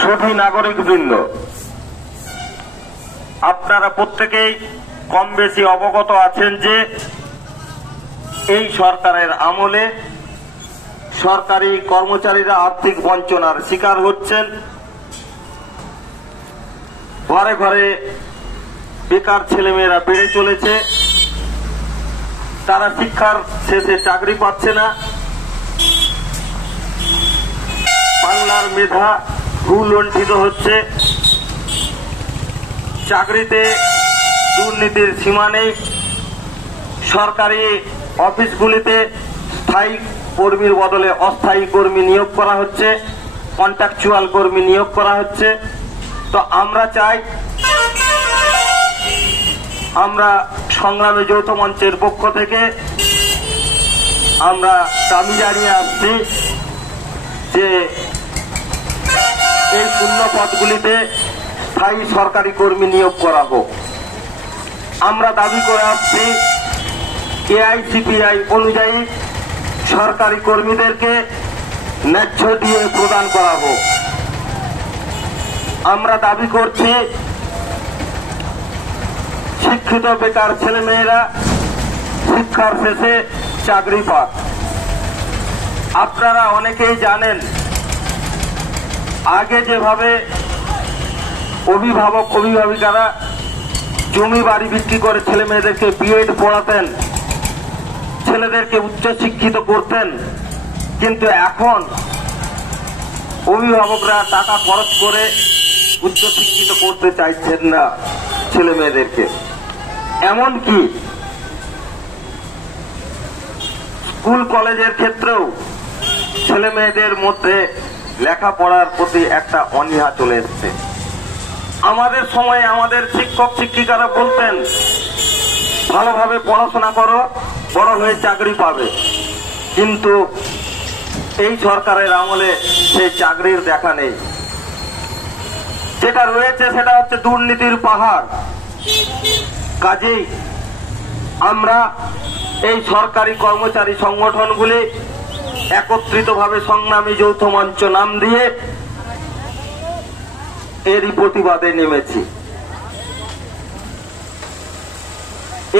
সুধী নাগরিকবৃন্দ, আপনারা প্রত্যেকেই কম বেশি অবগত আছেন যে এই সরকারের আমলে সরকারি কর্মচারীরা আর্থিক বঞ্চনার শিকার হচ্ছেন। ঘরে ঘরে বেকার ছেলেমেয়েরা বেড়ে চলেছে, তারা শিক্ষার শেষে চাকরি পাচ্ছে না। বাংলার মেধা ভূলুণ্ঠিত হচ্ছে, চাকরিতে দুর্নীতির সীমা নেই। সরকারি অফিসগুলিতে স্থায়ী কর্মীর বদলে অস্থায়ী কর্মী নিয়োগ করা হচ্ছে, কন্ট্রাকচুয়াল কর্মী নিয়োগ করা হচ্ছে। তো আমরা চাই, আমরা সংগ্রামী যৌথ মঞ্চের পক্ষ থেকে আমরা দাবি জানিয়ে আসছি যে এই শূন্য পদগুলিতে স্থায়ী সরকারি কর্মী নিয়োগ করা হোক। আমরা দাবি করে আসছি এআইসিপিআই অনুযায়ী সরকারি কর্মীদেরকে ন্যায্য দিয়ে প্রদান করা হোক। আমরা দাবি করছি শিক্ষিত বেকার ছেলেমেয়েরা শিক্ষার শেষে চাকরি পাক। আপনারা অনেকেই জানেন, আগে যেভাবে অভিভাবক অভিভাবিকারা জমি বাড়ি বিক্রি করে ছেলে মেয়েদেরকে বিএড পড়াতেন, ছেলেদেরকে উচ্চশিক্ষিত করতেন, কিন্তু এখন অভিভাবকরা টাকা খরচ করে উচ্চশিক্ষিত করতে চাইছেন না ছেলে মেয়েদেরকে। এমনকি স্কুল কলেজের ক্ষেত্রেও ছেলে মেয়েদের মধ্যে লেখাপড়ার প্রতি একটা অনীহা চলে এসছে। আমাদের সময়ে আমাদের শিক্ষক শিক্ষিকারা বলতেন ভালোভাবে পড়াশোনা করো, বড় হয়ে চাকরি পাবে, কিন্তু এই সরকারের আমলে সেই চাকরির দেখা নেই। যেটা রয়েছে সেটা হচ্ছে দুর্নীতির পাহাড়। কাজেই আমরা এই সরকারি কর্মচারী সংগঠনগুলি একত্রিতভাবে সংগ্রামী যৌথ মঞ্চ নাম দিয়ে এরই প্রতিবাদে নেমেছি।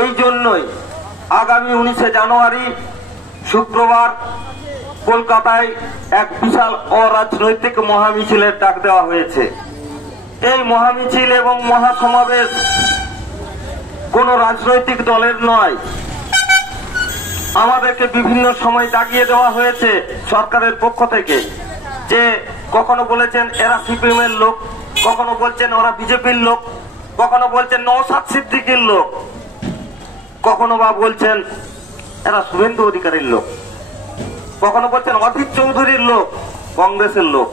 এই জন্যই আগামী 19শে জানুয়ারি শুক্রবার কলকাতায় এক বিশাল অরাজনৈতিক মহামিছিলের ডাক দেওয়া হয়েছে। এই মহামিছিল এবং মহাসমাবেশ কোন রাজনৈতিক দলের নয়। আমাদেরকে বিভিন্ন সময় দাগিয়ে দেওয়া হয়েছে সরকারের পক্ষ থেকে, যে কখনো বলেছেন এরা সিপিএম এর লোক, কখনো বলছেন ওরা বিজেপির লোক, কখনো বলছেন নওশাদ সিদ্দিকীর লোক, কখনো বা বলছেন এরা শুভেন্দু অধিকারীর লোক, কখনো বলছেন অধীর চৌধুরীর লোক, কংগ্রেসের লোক।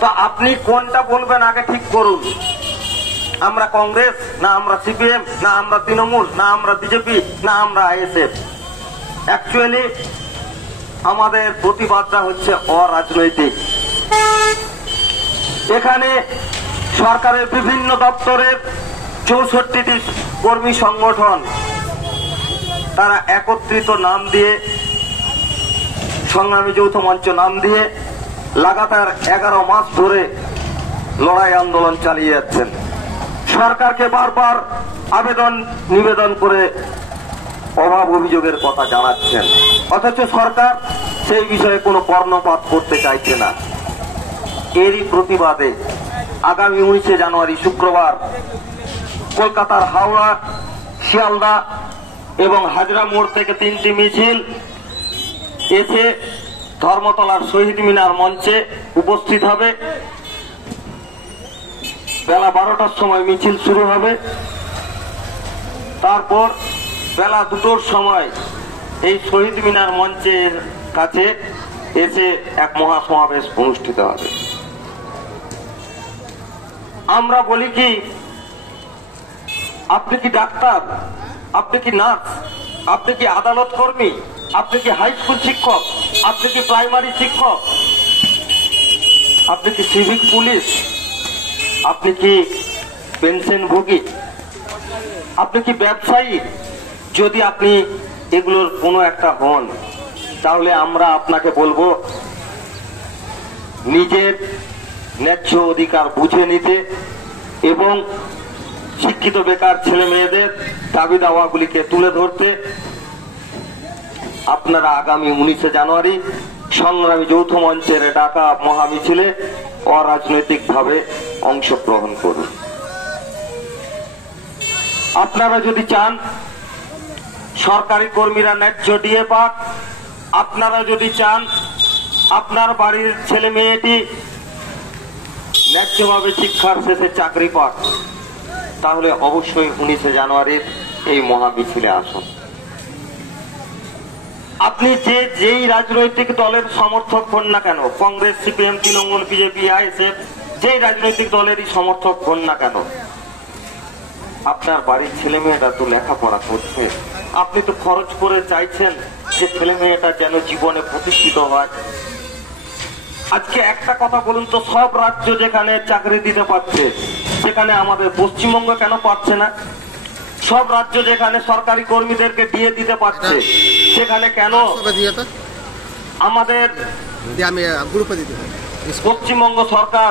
তো আপনি কোনটা বলবেন আগে ঠিক করুন। আমরা কংগ্রেস না আমরা সিপিএম না আমরা তৃণমূল না আমরা বিজেপি না আমরা আইএসএফ? অ্যাকচুয়ালি আমাদের প্রতিবাদটা হচ্ছে অরাজনৈতিক। এখানে সরকারের বিভিন্ন দপ্তরের 64টি কর্মী সংগঠন তারা একত্রিত নাম দিয়ে, সংগ্রামী যৌথ মঞ্চ নাম দিয়ে লাগাতার 11 মাস ধরে লড়াই আন্দোলন চালিয়ে যাচ্ছেন। সরকারকে বারবার আবেদন নিবেদন করে অভাব অভিযোগের কথা জানাচ্ছেন, অথচ সরকার সেই বিষয়ে কোনো কর্ণপাত করতে চাইছে না। এরই প্রতিবাদে আগামী 19শে জানুয়ারি শুক্রবার কলকাতার হাওড়া, শিয়ালদা এবং হাজরা মোড় থেকে 3টি মিছিল এসে ধর্মতলার শহীদ মিনার মঞ্চে উপস্থিত হবে। বেলা 12টার সময় মিছিল শুরু হবে। তারপর বেলা 2টোর সময় এই শহীদ মিনার মঞ্চের কাছে এসে এক মহাসমাবেশ অনুষ্ঠিত হবে। আমরা বলি কি, আপনি কি ডাক্তার, আপনি কি নার্স, আপনি কি আদালত কর্মী, আপনি কি হাই স্কুল শিক্ষক, আপনি কি প্রাইমারি শিক্ষক, আপনি কি সিভিক পুলিশ, আপনি কি পেনশনভোগী, আপনি কি ব্যবসায়ী? যদি আপনি এগুলোর কোনো একটা হন, তাহলে আমরা আপনাকে বলবো নিজের ন্যায্য অধিকার বুঝে নিতে এবং শিক্ষিত বেকার ছেলে মেয়েদের দাবি দাওয়াগুলিকে তুলে ধরতে আপনারা আগামী 19শে জানুয়ারি সংগ্রামী যৌথ মঞ্চের ডাকা মহামিছিলে অরাজনৈতিকভাবে অংশগ্রহণ করুন। আপনারা যদি চান সরকারি কর্মীরা ন্যায্য ডিএ পাক, আপনারা যদি চান আপনার বাড়ির ছেলে মেয়েটি ন্যায্যভাবে শিক্ষার শেষে চাকরি পাক, তাহলে অবশ্যই 19শে জানুয়ারির এই মহামিছিলে আসুন। আপনি যেই রাজনৈতিক দলের সমর্থক হন না কেন, Congress, CPM, Trinamool, BJP, ISF, যেই রাজনৈতিক দলেরই সমর্থক হন না কেন, আপনার বাড়ির ছেলে মেয়েটা তো লেখাপড়া করছে, আপনি তো খরচ করে চাইছেন যে ছেলে মেয়েটা যেন জীবনে প্রতিষ্ঠিত হয়। আজকে একটা কথা বলুন তো, সব রাজ্য যেখানে চাকরি দিতে পারছে সেখানে আমাদের পশ্চিমবঙ্গ কেন পাচ্ছে না? সব রাজ্য যেখানে সরকারি কর্মীদেরকে দিয়ে দিতে পারছে সেখানে কেন আমাদের পশ্চিমবঙ্গ সরকার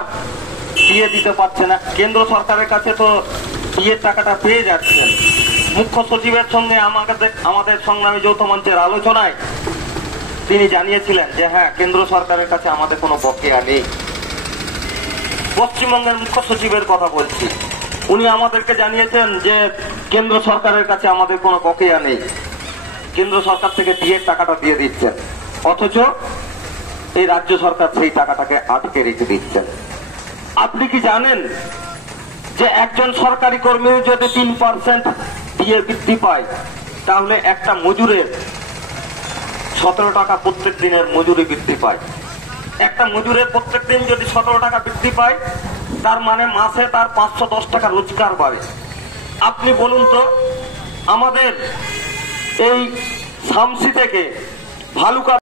দিয়ে দিতে পারছে না? কেন্দ্র সরকারের কাছে তো বিয়ের টাকাটা পেয়ে যাচ্ছেন। মুখ্য সচিবের সঙ্গে আমাদের সংগ্রামী যৌথ মঞ্চের আলোচনায় তিনি জানিয়েছিলেন যে হ্যাঁ, কেন্দ্র সরকারের কাছে আমাদের কোনো বকেয়া নেই। পশ্চিমবঙ্গের মুখ্য সচিবের কথা বলছি, উনি আমাদেরকে জানিয়েছেন যে কেন্দ্র সরকারের কাছে আমাদের কোনো বকেয়া নেই, কেন্দ্র সরকার থেকে বিয়ের টাকাটা দিয়ে দিচ্ছেন, অথচ এই রাজ্য সরকার সেই টাকাটাকে আটকে রেখে দিচ্ছেন। আপনি কি জানেন যে একজন সরকারি কর্মী যদি 3% দিয়ে বৃদ্ধি পায় তাহলে একটা মজুরের 17 টাকা প্রত্যেক দিনের মজুরি বৃদ্ধি পায়। একটা মজুরের প্রত্যেক দিন যদি 17 টাকা বৃদ্ধি পায়, তার মানে মাসে তার 510 টাকা রোজগার বাড়ে। আপনি বলুন তো, আমাদের এই শামসি থেকে ভালুকা